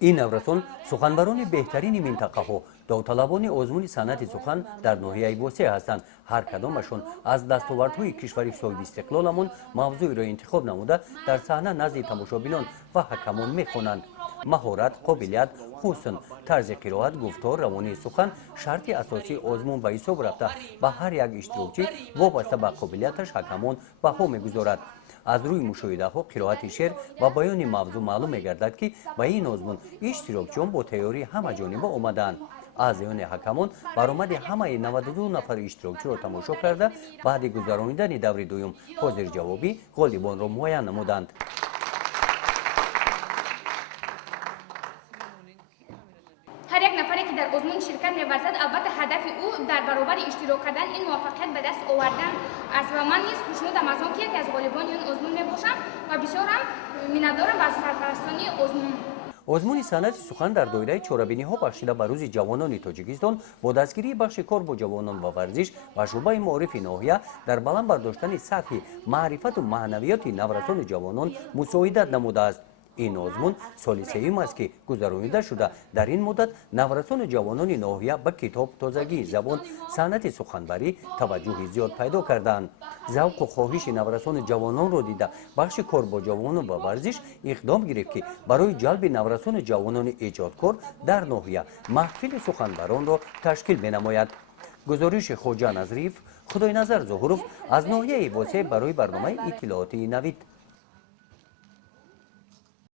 این نورسان سخنوران بهترین منطقه ها داوطلبان آزمون صنعت سخن در ناحیه واسع هستند. هر کدامشون از دستاوردهای کشوری صاحب استقلالمون موضوعی را انتخاب نموده در صحنه نزد تماشابینان و حکمان میخوانند. مهارت، قابلیت، حسن، طرز قرائت، گفتار، روانی سخن شرط اساسی آزمون به حساب رفته. به هر یک اشتراکی وابسته به قابلیتش حکمان بها میگذارد. از روی مشاهده ها، قرائت شعر و بیان موضوع معلوم میگردد که به این آزمون اشتراکچیان با تیاری همه جانبه آمدند. اعضایان حکمان برآمد همه 92 نفر اشتراکچی را تماشا کرده بعد گذراندن دور دوم حاضر جوابی غالبان را معین نمودند. هر یک نفری که در آزمون شرکت می‌ورزد البته هدف او در برابر اشتراک کردن این موفقیت به دست آوردن است و من نیز خوشنودم از آنکه یکی از غالبان این آزمون میباشم و بسیارم منتظرم از سرپرستانی آزمون. آزمون صنعت سخن در دایره چهاربینی ها بخشیده به روز جوانان تاجیکستان با دستگیری بخش کار با جوانان و ورزش و شعبه معارف ناحیه در بلند برداشتن سطح معرفت و معنویات نورسان جوانان مساعدت نموده است. این آزمون سال سوم است که گذرانیده شده. در این مدت نورسان جوانان ناحیه به کتاب، تازگی زبان، صنعت سخنوری توجه زیاد پیدا کردند. ذوق و خواهش نورسان جوانان را دیده بخش کار با جوانان و ورزش اقدام گرفت که برای جلب نورسان جوانان ایجادکار در ناحیه محفل سخنوران را تشکیل بنماید. گزارش خواجه نظریف، خدای نظر ظهورов از ناحیه واسع برای برنامه اطلاعاتی نوید.